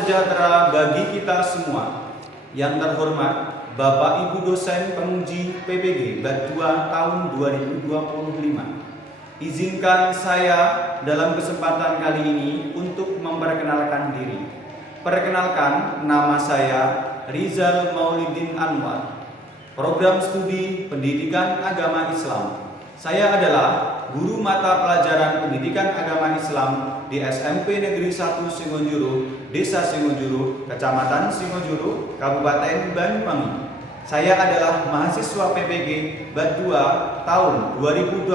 sejahtera bagi kita semua. Yang terhormat Bapak Ibu dosen penguji PPG BAT 2 tahun 2025. Izinkan saya dalam kesempatan kali ini untuk memperkenalkan diri. Perkenalkan, nama saya Rizal Maulidin Anwar. Program Studi Pendidikan Agama Islam. Saya adalah guru mata pelajaran Pendidikan Agama Islam di SMP Negeri 1 Singonjuru, Desa Singonjuru, Kecamatan Singonjuru, Kabupaten Banyuwangi. Saya adalah mahasiswa PPG BAT 2 tahun 2025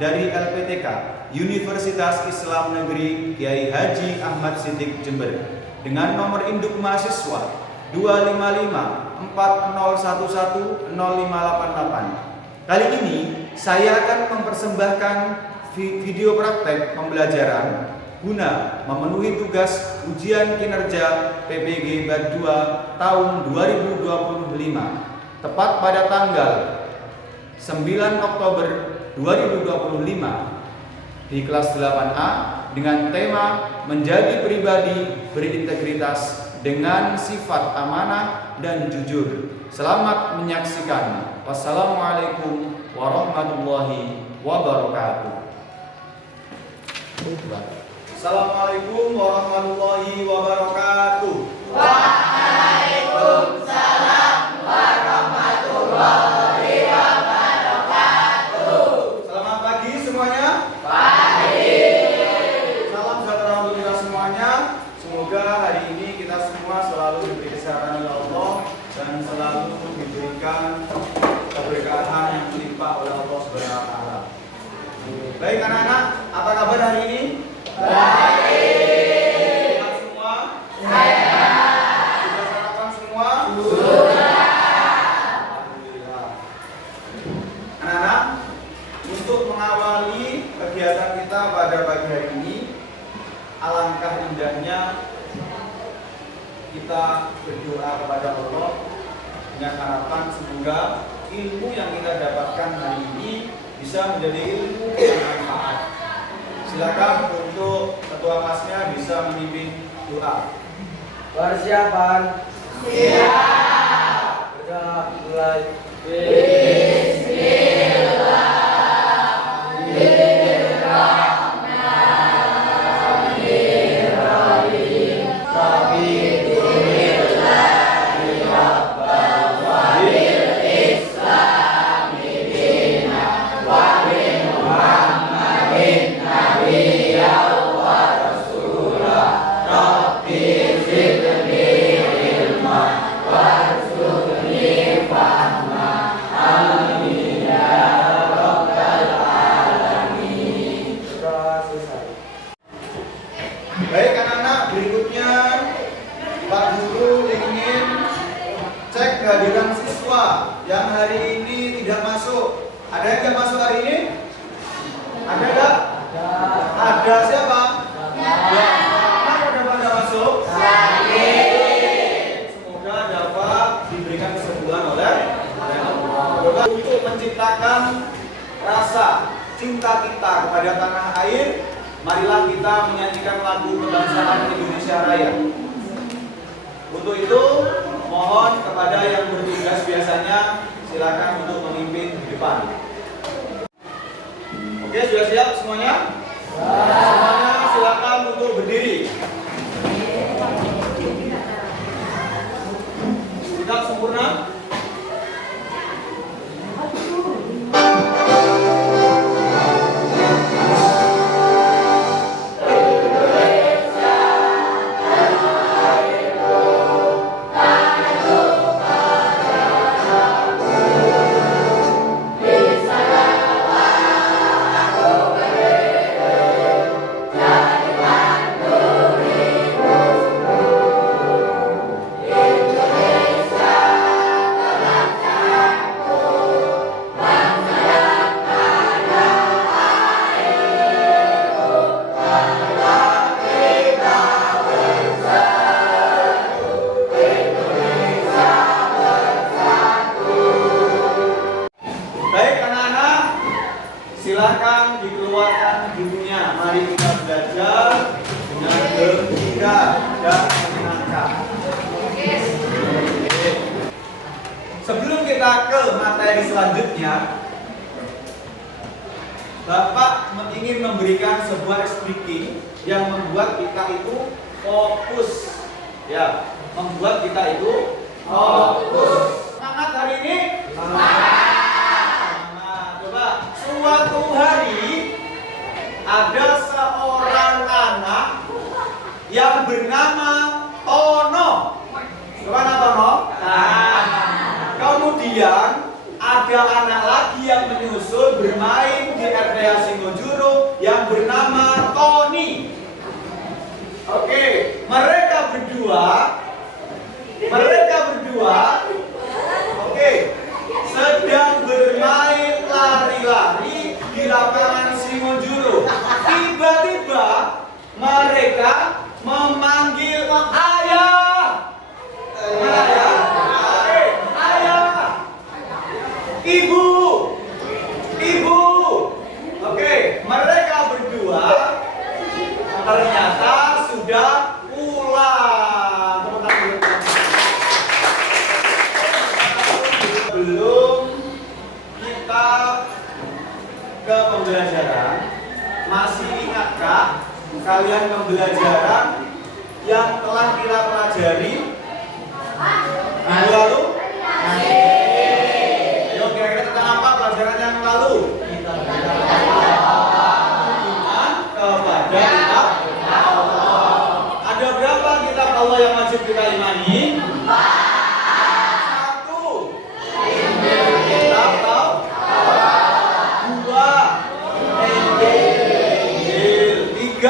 dari LPTK Universitas Islam Negeri Kiai Haji Ahmad Siddiq Jember dengan nomor induk mahasiswa 25540110588. Kali ini saya akan mempersembahkan video praktek pembelajaran guna memenuhi tugas ujian kinerja PPG BAT 2 tahun 2025 tepat pada tanggal 9 Oktober 2025 di kelas 8A dengan tema menjadi pribadi berintegritas dengan sifat amanah dan jujur. Selamat menyaksikan. Wassalamualaikum warahmatullahi wabarakatuh. Assalamualaikum warahmatullahi wabarakatuh. Waalaikumsalam warahmatullahi wabarakatuh. Selamat pagi semuanya. Pagi. Salam sejahtera untuk kita semuanya. Semoga hari ini kita semua selalu diberi kesehatan oleh Allah dan selalu diberikan keberkahan yang melimpah oleh Allah Subhanahu wa taala. Baik anak-anak, apa kabar hari ini? Baik. Sehat semua? Sehat. Sudah sarapan semua? Sudah. Alhamdulillah. Anak-anak, untuk mengawali kegiatan kita pada pagi hari ini, alangkah indahnya kita berdoa kepada Allah dengan harapan semoga ilmu yang kita dapatkan hari ini bisa menjadi ilmu yang bermanfaat. Silakan untuk ketua kelasnya bisa memimpin doa. Persiapan. Siap. Sudah mulai. Baik anak-anak, berikutnya Pak Guru ingin cek kehadiran siswa yang hari ini tidak masuk. Ada yang tidak masuk hari ini? Ada enggak? Ada siapa? Ya. Kenapa pada masuk? Semoga dapat diberikan kesembuhan oleh Allah. Untuk menciptakan rasa cinta kita kepada tanah air, marilah kita menyanyikan lagu kebangsaan Indonesia Raya. Untuk itu, mohon kepada yang bertugas biasanya silakan untuk memimpin di depan. Oke, sudah siap semuanya? Semuanya silakan untuk berdiri. Sikap sempurna. Silahkan dikeluarkan bukunya. Mari kita belajar dengan gembira. Sudah menyenangkan. Sebelum kita ke materi selanjutnya, Bapak ingin memberikan sebuah speaking yang membuat kita itu fokus. Ya, membuat kita itu fokus. Semangat hari ini? Semangat. Coba, suatu hari ada seorang anak yang bernama Tono. Kemana Tono? Kemudian ada anak lagi yang menyusul bermain di RPA Singojuru yang bernama Tony. Oke, mereka berdua, oke, sedang bermain lari-lari di lapangan Singojuru. Tiba-tiba mereka memanggil ayah. Mana ayah? Oke, ayah. Ibu. Oke, mereka berdua ternyata sudah pulang. Belum kita ke pembelajaran, masih ingatkah kalian pembelajaran yang telah kita pelajari minggu lalu? Ayo, kira-kira tentang apa pelajaran yang lalu? Iman kepada kitab Allah. Ada berapa kitab Allah yang wajib kita imani? 1. Kitab Taurat. 2. Injil. 3. 4.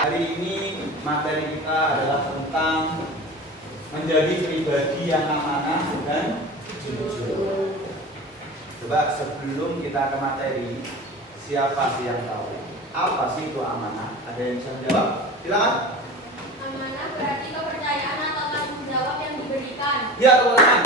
Hari ini materi kita adalah tentang menjadi pribadi yang amanah dan jujur. Coba sebelum kita ke materi, siapa sih yang tahu apa sih itu amanah? Ada yang bisa menjawab? Silakan. Amanah berarti kepercayaan atau tanggung jawab yang diberikan. Ya, teman-teman.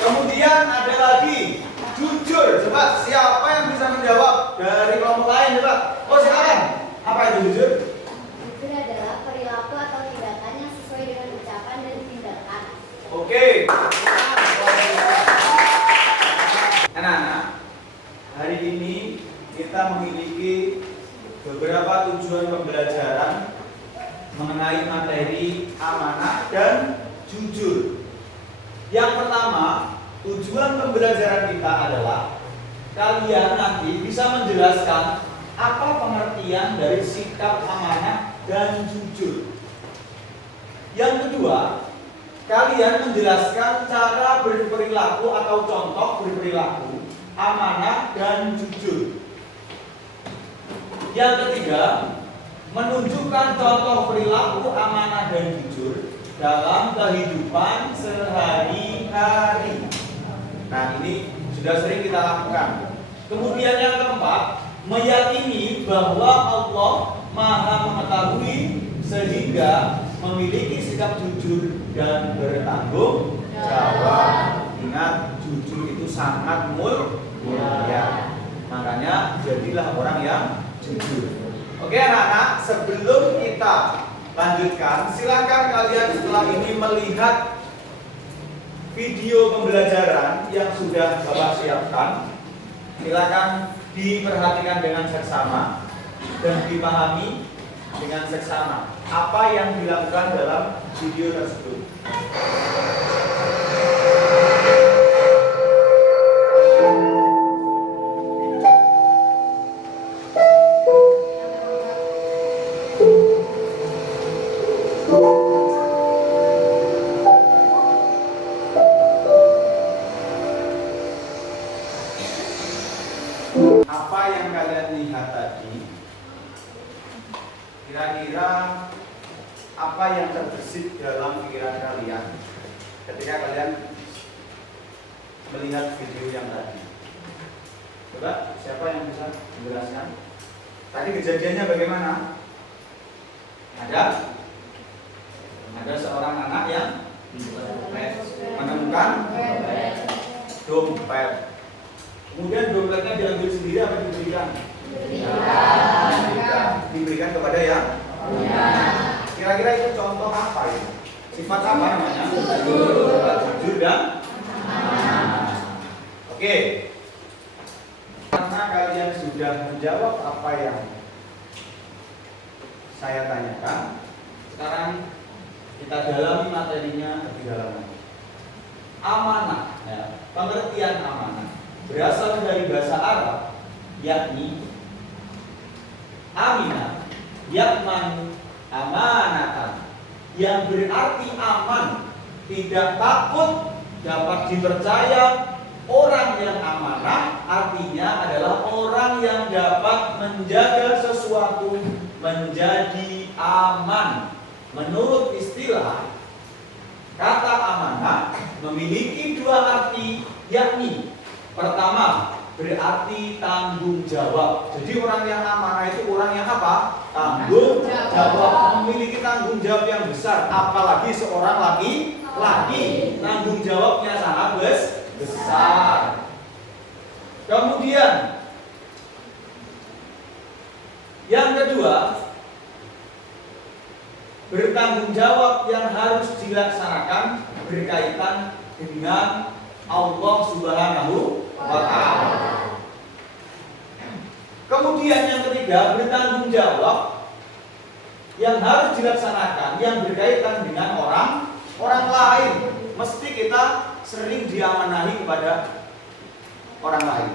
Kemudian ada lagi jujur. Coba siapa yang bisa menjawab dari kelompok lain? Coba. Oh, silakan. Apa itu jujur? Jujur adalah perilaku atau tindakan yang sesuai dengan ucapan dan tindakan. Oke. Anak-anak, hari ini kita memiliki beberapa tujuan pembelajaran mengenai materi amanah dan jujur. Yang pertama, tujuan pembelajaran kita adalah kalian nanti bisa menjelaskan apa pengertian dari sikap amanah dan jujur. Yang kedua, kalian menjelaskan cara berperilaku atau contoh berperilaku amanah dan jujur. Yang ketiga, menunjukkan contoh perilaku amanah dan jujur dalam kehidupan sehari-hari. Nah, ini sudah sering kita lakukan. Kemudian yang keempat, meyakini bahwa Allah Maha Mengetahui sehingga memiliki sikap jujur dan bertanggung jawab. Ingat, jujur itu sangat mulia. Makanya jadilah orang yang jujur. Oke anak-anak, sebelum kita lanjutkan, silakan kalian setelah ini melihat video pembelajaran yang sudah Bapak siapkan. Silakan diperhatikan dengan seksama dan dipahami dengan seksama apa yang dilakukan dalam video tersebut. Apa yang kalian lihat tadi, kira-kira apa yang terbesit dalam pikiran kalian ketika kalian melihat video yang tadi? Coba, siapa yang bisa menjelaskan? Tadi kejadiannya bagaimana? Ada seorang anak yang menemukan dompet. Kemudian dompetnya diambil sendiri apa diberikan? Diberikan kepada yang? Kira-kira itu contoh apa ya? Sifat apa namanya? Jujur dan oke. Karena kalian sudah menjawab apa yang saya tanyakan, sekarang kita dalami materinya lebih dalam lagi. Amanah, ya, pengertian amanah berasal dari bahasa Arab, yakni amina, yakman, amanatan, yang berarti aman, tidak takut, dapat dipercaya. Orang yang amanah artinya adalah orang yang dapat menjaga sesuatu menjadi aman. Menurut istilah, kata amanah memiliki dua arti, yakni pertama, berarti tanggung jawab. Jadi orang yang amanah itu orang yang apa? Tanggung jawab, memiliki tanggung jawab yang besar. Apalagi seorang laki-laki, tanggung jawabnya sangat besar. Kemudian yang kedua, bertanggung jawab yang harus dilaksanakan berkaitan dengan Allah Subhanahu wa Ta'ala. Kemudian yang ketiga, bertanggung jawab yang harus dilaksanakan yang berkaitan dengan orang lain. Mesti kita sering diamanahi kepada orang lain.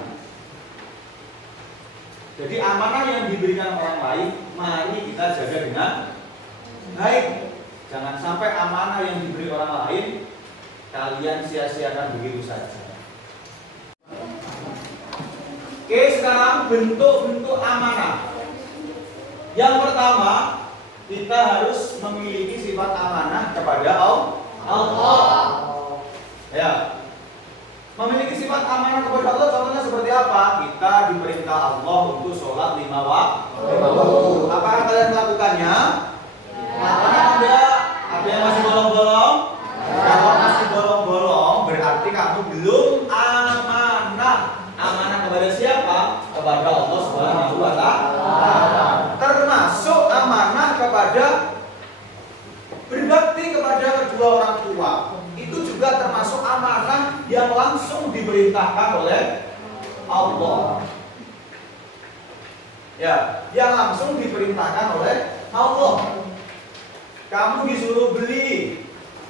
Jadi amanah yang diberikan orang lain, mari kita jaga dengan baik. Jangan sampai amanah yang diberi orang lain kalian sia-siakan begitu saja. Oke, sekarang bentuk-bentuk amanah. Yang pertama, kita harus memiliki sifat amanah kepada Allah. Ya. Memiliki sifat amanah kepada Allah contohnya seperti apa? Kita diperintah Allah untuk sholat 5 waktu. Apakah kalian melakukannya? Ada yang masih bolong-bolong? Kalau masih bolong-bolong berarti kamu belum amanah. Amanah kepada siapa? Kepada Allah Subhanahu wa Ta'ala. Termasuk amanah kepada berbakti kepada kedua orang tua. Itu juga termasuk amanah yang langsung diperintahkan oleh Allah. Ya, yang langsung diperintahkan oleh Allah. Kamu disuruh beli,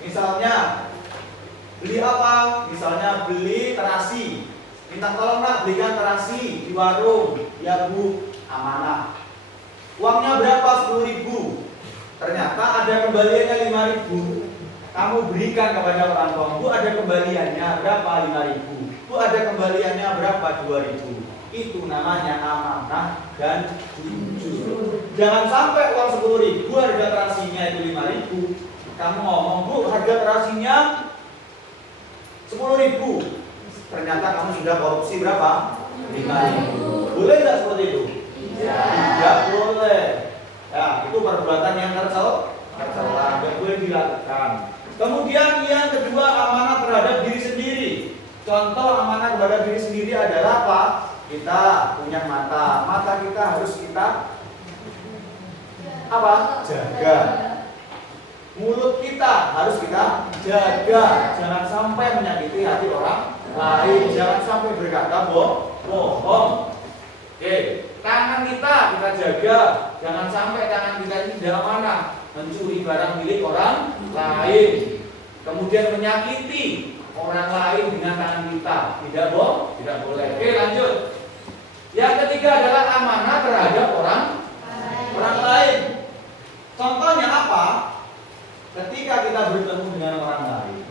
misalnya beli apa? Misalnya beli terasi. Minta tolong nak belikan terasi di warung. Ya bu, amanah. Uangnya berapa? 10.000. Ternyata ada kembaliannya 5.000. Kamu berikan kepada orang tua. Bu, ada kembaliannya berapa? 5.000. Bu, ada kembaliannya berapa? 2.000. Itu namanya amanah dan jujur. Jangan sampai uang 10.000 harga terasinya itu 5.000. Kamu ngomong, bu, harga terasinya 10.000. Ternyata kamu sudah korupsi berapa? 5.000. Boleh nggak seperti itu? Tidak boleh. Ya, itu perbuatan yang tercela, tidak boleh dilakukan. Kemudian yang kedua, amanah terhadap diri sendiri. Contoh amanah kepada diri sendiri adalah apa? Kita punya mata. Mata kita harus kita apa? Jaga. Mulut kita harus kita jaga. Jangan sampai menyakiti hati orang lain. Jangan sampai berkata bohong. Oke. Tangan kita jaga. Jangan sampai tangan kita ini tidak amanah, mencuri barang milik orang lain. Kemudian menyakiti orang lain dengan tangan kita. Tidak boleh. Oke, lanjut. Yang ketiga adalah amanah terhadap orang lain. Contohnya apa? Ketika kita bertemu dengan orang lain,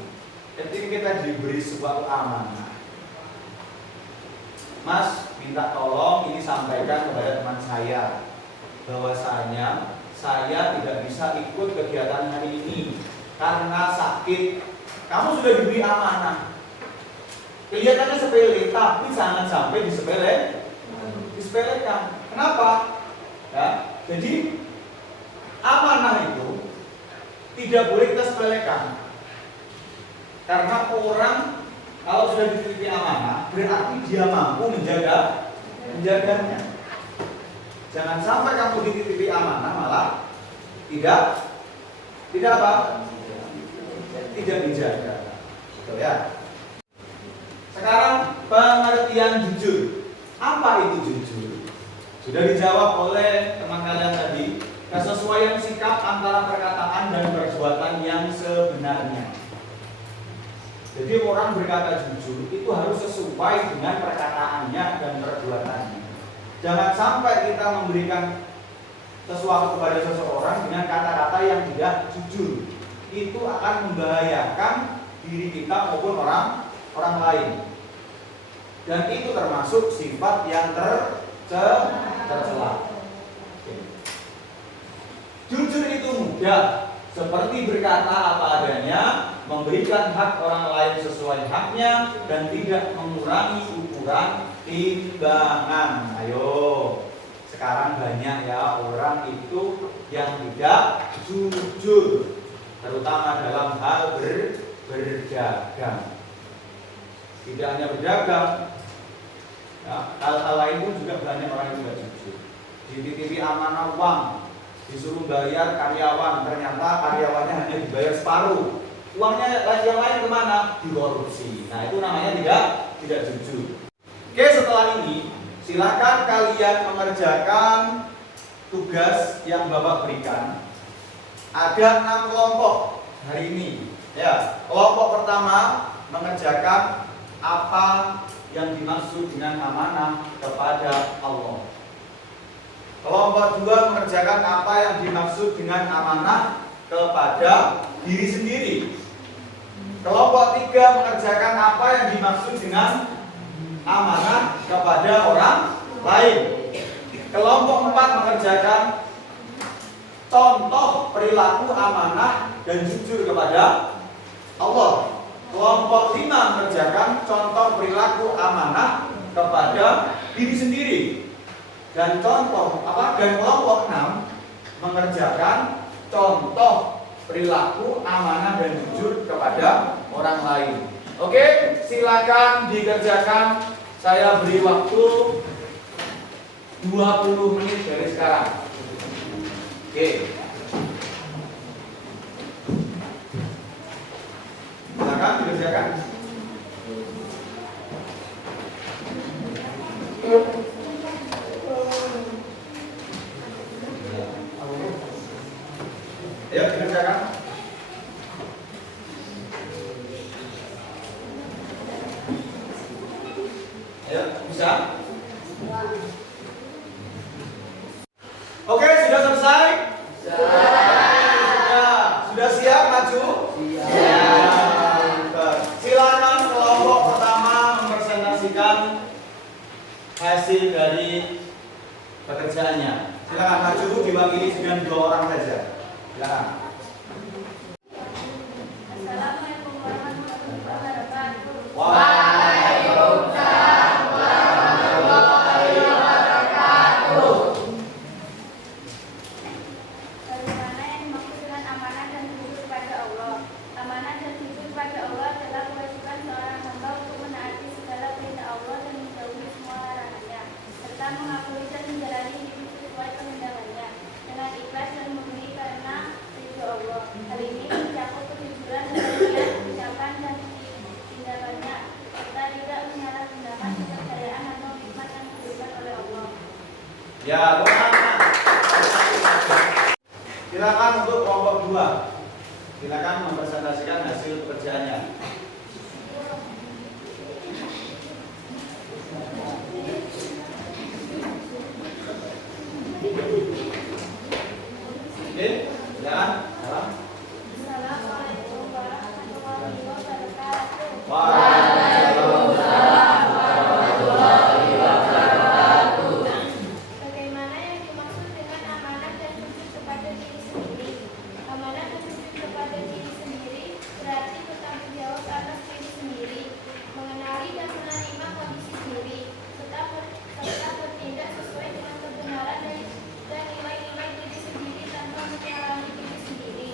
ketika kita diberi sebuah amanah, Mas, minta tolong ini sampaikan kepada teman saya bahwasanya saya tidak bisa ikut kegiatan hari ini karena sakit. Kamu sudah diberi amanah. Kelihatannya sepele, tapi jangan sampai disepelekan. Kenapa? Ya, jadi amanah itu tidak boleh kita sepelekan. Karena orang Kalau sudah dititipi amanah, berarti dia mampu menjaganya. Jangan sampai kamu dititipi amanah malah tidak apa? Tidak dijaga. Betul ya? Sekarang pengertian jujur. Apa itu jujur? Sudah dijawab oleh teman kalian tadi. Kesesuaian sikap antara perkataan dan perbuatan yang sebenarnya. Jadi orang berkata jujur itu harus sesuai dengan perkataannya dan perbuatannya. Jangan sampai kita memberikan sesuatu kepada seseorang dengan kata-kata yang tidak jujur. Itu akan membahayakan diri kita maupun orang lain. Dan itu termasuk sifat yang tercela. Jujur itu mudah, seperti berkata apa adanya, memberikan hak orang lain sesuai haknya, dan tidak mengurangi ukuran timbangan. Ayo, sekarang banyak ya orang itu yang tidak jujur, terutama dalam hal berdagang. Tidak hanya berdagang, ya, hal-hal lain pun juga banyak orang yang tidak jujur. Dititipi amanah uang, disuruh bayar karyawan, ternyata karyawannya hanya dibayar separuh. Uangnya yang lain kemana? Dikorupsi. Nah, itu namanya tidak jujur. Oke, setelah ini silakan kalian mengerjakan tugas yang Bapak berikan. Ada 6 kelompok hari ini. Ya, kelompok pertama mengerjakan apa yang dimaksud dengan amanah kepada Allah. Kelompok 2 mengerjakan apa yang dimaksud dengan amanah kepada diri sendiri. Kelompok 3 mengerjakan apa yang dimaksud dengan amanah kepada orang lain. Kelompok 4 mengerjakan contoh perilaku amanah dan jujur kepada Allah. Kelompok 5 mengerjakan contoh perilaku amanah kepada diri sendiri. Dan kelompok 6 mengerjakan contoh perilaku amanah dan jujur kepada orang lain. Oke, silakan dikerjakan. Saya beri waktu 20 menit dari sekarang. Oke. Silakan dikerjakan. Ayo dikerjakan. Ayo, bisa? Oke, sudah selesai? Sudah siap maju? Siap. Silakan kelompok pertama mempresentasikan hasil dari pekerjaannya. Silakan maju, diwakili dengan 2 orang saja. Silakan. Assalamualaikum warahmatullahi wabarakatuh. Waalaikumsalam warahmatullahi wabarakatuh. Bagaimana yang dimaksud dengan amanah dan jujur kepada Allah? Amanah dan jujur kepada Allah adalah kewajiban seorang hamba untuk menaati segala perintah Allah dan menjauhi semua larangannya, serta mengakui dan menjalani hidup sesuai kehendak-Nya dengan ikhlas dan murni karena ridho Allah. Hal ini mencakup kejujuran dalam niat, ucapan, dan tindakannya, serta tidak menyalahgunakan kepercayaan atau nikmat yang diberikan oleh Allah. Ya, silakan untuk kelompok 2. Silakan mempresentasikan hasil pekerjaannya. Oke, silakan. Assalamualaikum warahmatullahi wabarakatuh. Waalaikumsalam warahmatullahi wabarakatuh. Bagaimana yang dimaksud dengan amanah dan jujur kepada diri sendiri? Amanah dan jujur kepada diri sendiri berarti bertanggung jawab atas diri sendiri, mengenali dan menerima kondisi diri, serta bertindak sesuai dengan kebenaran dan nilai-nilai diri sendiri tanpa menyalahi diri sendiri.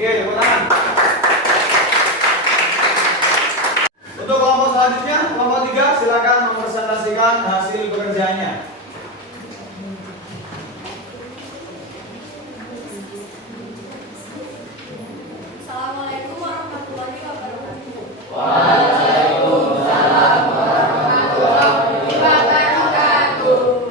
Oke, tepuk tangan. Untuk kelompok selanjutnya, kelompok 3, silakan mempresentasikan hasil pekerjaannya. Assalamualaikum warahmatullahi wabarakatuh.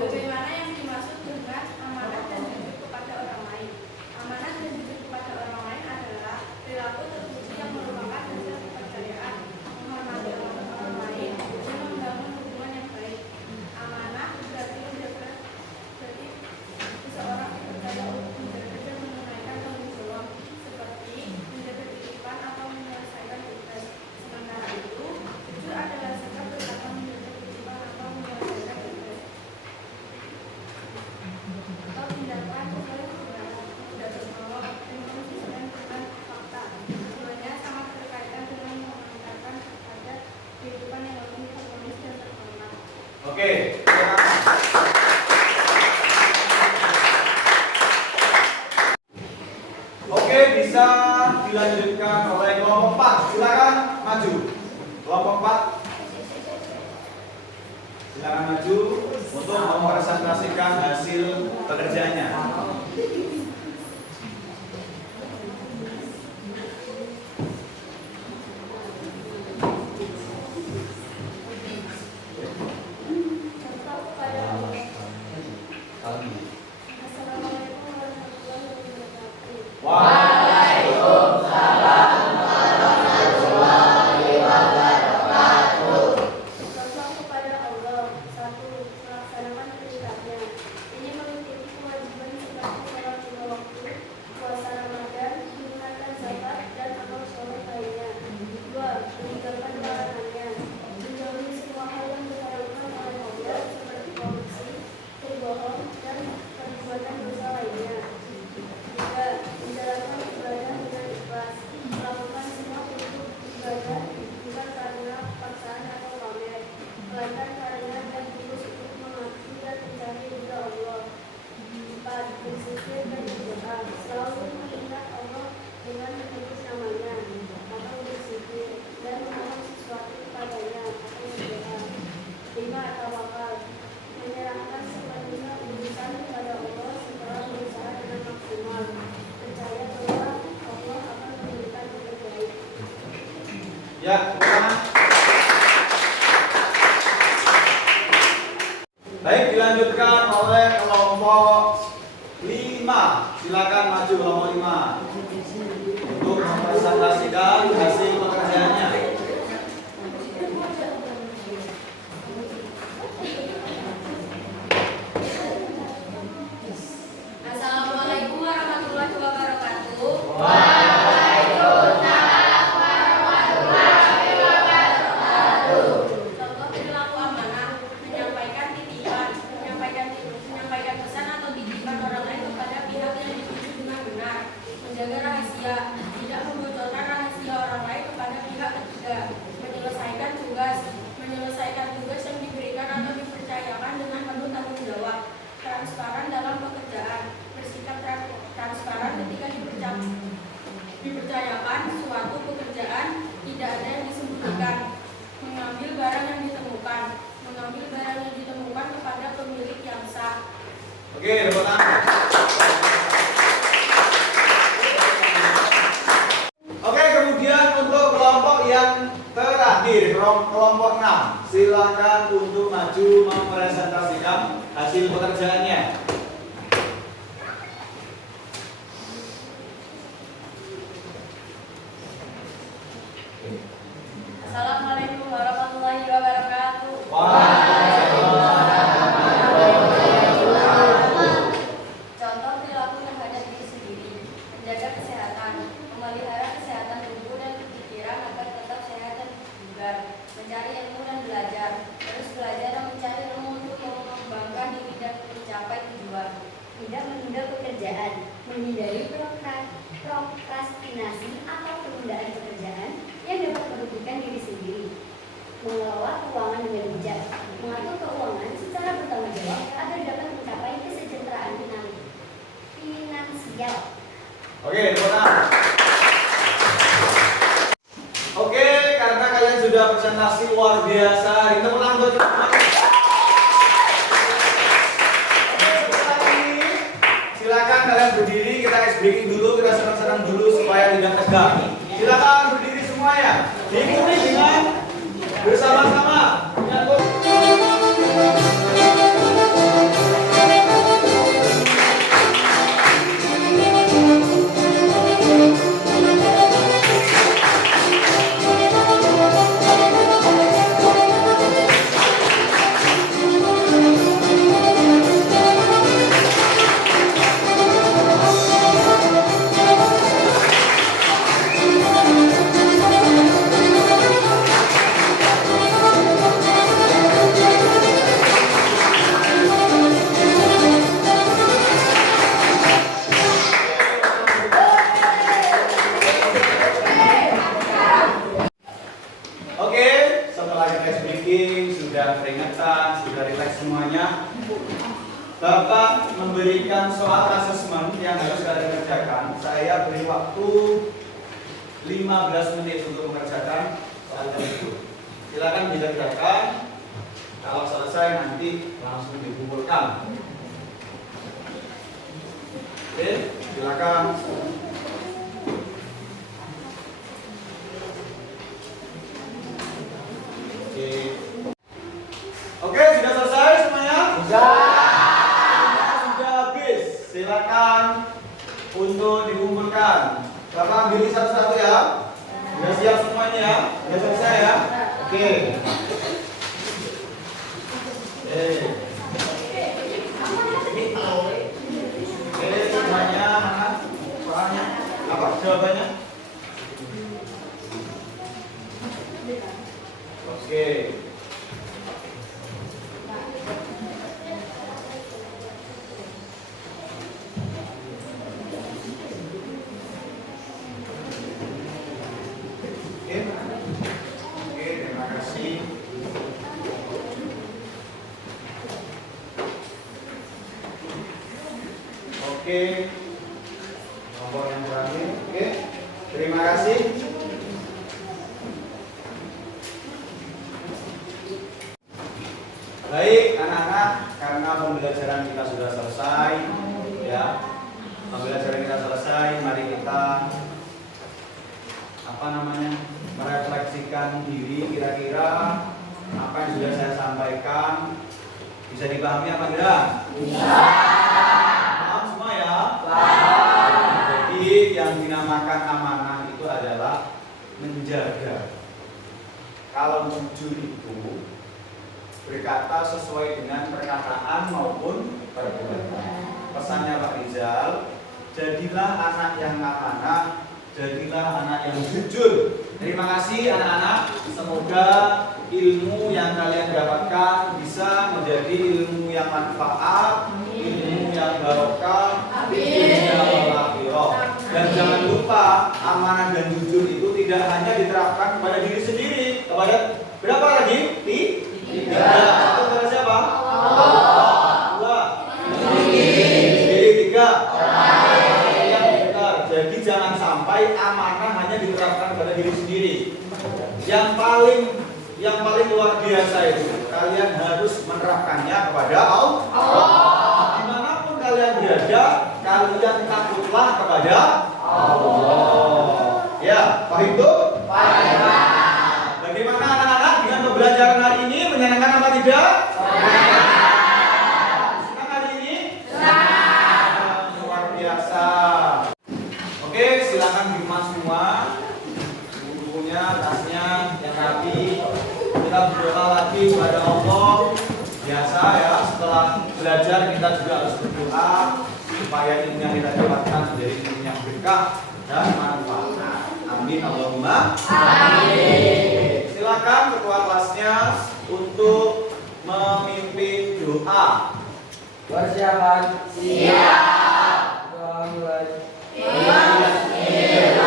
Bagaimana yang dimaksud dengan amanah dan jujur kepada orang lain? Amanah dan jujur kepada orang lain adalah perilaku terpuji yang merupakan dasar kepercayaan, menghormati orang lain, dan membangun hubungan yang baik. Amanah berarti seseorang dipercaya untuk menjaga dan menunaikan tanggung jawab, seperti menjaga titipan atau menyelesaikan tugas. Sementara itu, jujur adalah sikap berusaha menjaga titipan atau menyelesaikan tugas atau tindakan sesuai kebenaran, tidak berbohong, dan konsisten dengan fakta. Keduanya sangat berkaitan dengan mengantarkan kepada kehidupan yang lebih harmonis dan terhormat. Oke. Oke, bisa dilanjutkan oleh kelompok 4. Silakan maju. Kelompok 4. Silakan maju untuk mempresentasikan hasil pekerjaannya. Contoh kepada Allah. Assalamualaikum warahmatullahi wabarakatuh. Wah. Contoh kepada Allah. 1. Melaksanakan perintahnya. Ini meliputi kewajiban seperti sholat 5 waktu, puasa Ramadan, menunaikan zakat, dan amal soleh lainnya. 2. Meninggalkan larangannya. Menjauhi semua hal yang diharamkan oleh Allah seperti korupsi, berbohong, dan perbuatan dosa lainnya. 3. Menjalankan ibadah dengan ikhlas. Melakukan semua bentuk ibadah bukan karena paksaan atau pamer, melainkan karena dan tulus untuk mengabdi dan mencari ridha Allah. 4. Berzikir dan berdoa. Selalu mengingat Allah dengan menyebut namanya atau berzikir dan memohon sesuatu kepadanya atau berdoa. 5. Tawakal. Menyerahkan sepenuhnya urusan kepada Allah setelah berusaha dengan maksimal. Percaya bahwa Allah akan memberikan yang terbaik. Ya, silakan. Baik, dilanjutkan oleh kelompok 5. Silakan maju kelompok 5 untuk mempresentasikan hasil pekerjaannya. Assalamualaikum warahmatullahi wabarakatuh. Contoh perilaku amanah, menyampaikan titipan, menyampaikan pesan atau titipan orang lain kepada pihak yang dituju dengan benar, menjaga rahasia, tidak membocorkan rahasia orang lain kepada pihak ketiga, menyelesaikan tugas yang diberikan atau dipercayakan dengan penuh tanggung jawab, transparan dalam pekerjaan, bersikap transparan ketika dipercayakan suatu pekerjaan, tidak ada yang disembunyikan, mengambil barang yang ditemukan kepada pemilik yang sah. Oke, tepuk tangan. Oke, kemudian untuk kelompok yang terakhir, kelompok 6. Silakan untuk maju mempresentasikan hasil pekerjaannya. Assalamualaikum warahmatullahi wabarakatuh. Contoh perilaku terhadap diri sendiri, menjaga kesehatan, memelihara kesehatan tubuh dan pikiran agar tetap sehat dan bugar, mencari ilmu dan belajar, terus belajar dan mencari ilmu untuk mengembangkan diri dan mencapai tujuan. Tidak menunda pekerjaan, menghindari prokrastinasi atau penundaan pekerjaan yang dapat merugikan diri sendiri, mengelola keuangan dengan bijak, mengatur keuangan secara bertanggung jawab agar dapat mencapai kesejahteraan finansial. Oke, tepuk tangan. presentasi luar biasa. Ini tepuk tangan buat kita. Setelah ini, silakan kalian berdiri. Kita ice breaking dulu, kita senang-senang dulu supaya tidak tegang. Silakan berdiri semua ya. Diikuti dengan bersama-sama. Oke, setelah kita speaking, sudah peringatan, sudah rileks semuanya. Bapak memberikan soal asesmen yang harus kalian kerjakan. Saya beri waktu 15 menit untuk mengerjakan soal itu. Silakan dikerjakan. Kalau selesai nanti langsung dikumpulkan. Oke, silakan. Oke, sudah selesai semuanya? Sudah habis. Silakan untuk dikumpulkan. Bapak ambil satu-satu ya. Sudah siap semuanya ya? Sudah selesai ya? Oke. Oke, semuanya mana? Soalnya apa? Jawabannya? Oke. Oke, terima kasih. Oke. Nomor yang terakhir. Oke. Terima kasih. Baik, anak-anak, karena pembelajaran kita sudah selesai, ya. Pembelajaran kita selesai, mari kita merefleksikan diri kira-kira apa yang sudah saya sampaikan bisa dipahami apa enggak? Bisa. Paham semua ya? Paham. Jadi yang dinamakan amanah itu adalah menjaga. Kalau jujur itu berkata sesuai dengan perkataan maupun perbuatan. Pesannya Pak Rizal, jadilah anak yang amanah, jadilah anak yang jujur. Terima kasih anak-anak. Semoga ilmu yang kalian dapatkan bisa menjadi ilmu yang manfaat, ilmu yang barokah, ilmu yang bermanfaat. Dan jangan lupa, amanah dan jujur itu tidak hanya diterapkan kepada diri sendiri. Kepada berapa lagi? Tiga. Satu kepada siapa? Allah. Dua. Diri. Tiga. Yang benar. Jadi jangan sampai amanah hanya diterapkan pada diri sendiri. Yang paling luar biasa itu kalian harus menerapkannya kepada Allah. Dimanapun kalian berada, kalian takutlah kepada Allah. Ya, paham itu? Paham. Bagaimana anak-anak dengan pembelajaran hari ini? Menyenangkan apa tidak? Senang hari ini? Senang. Luar biasa. Oke, silakan dikemas semua. Bukunya, tasnya, yang rapi. Kita berdoa lagi kepada Allah. Biasa ya, setelah belajar kita juga harus berdoa supaya ilmu yang kita dapatkan menjadi ilmu yang berkah dan manfaat. Amin Allahumma. Amin. Silakan ketua kelasnya untuk memimpin doa. Persiapan. Siap. Doa mulai. Bismillahirrahmanirrahim.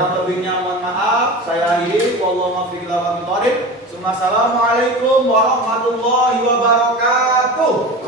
Kurang lebihnya mohon maaf. Saya akhiri. Wallahu muwaffiq ila aqwamit thoriq. Assalamualaikum warahmatullahi wabarakatuh.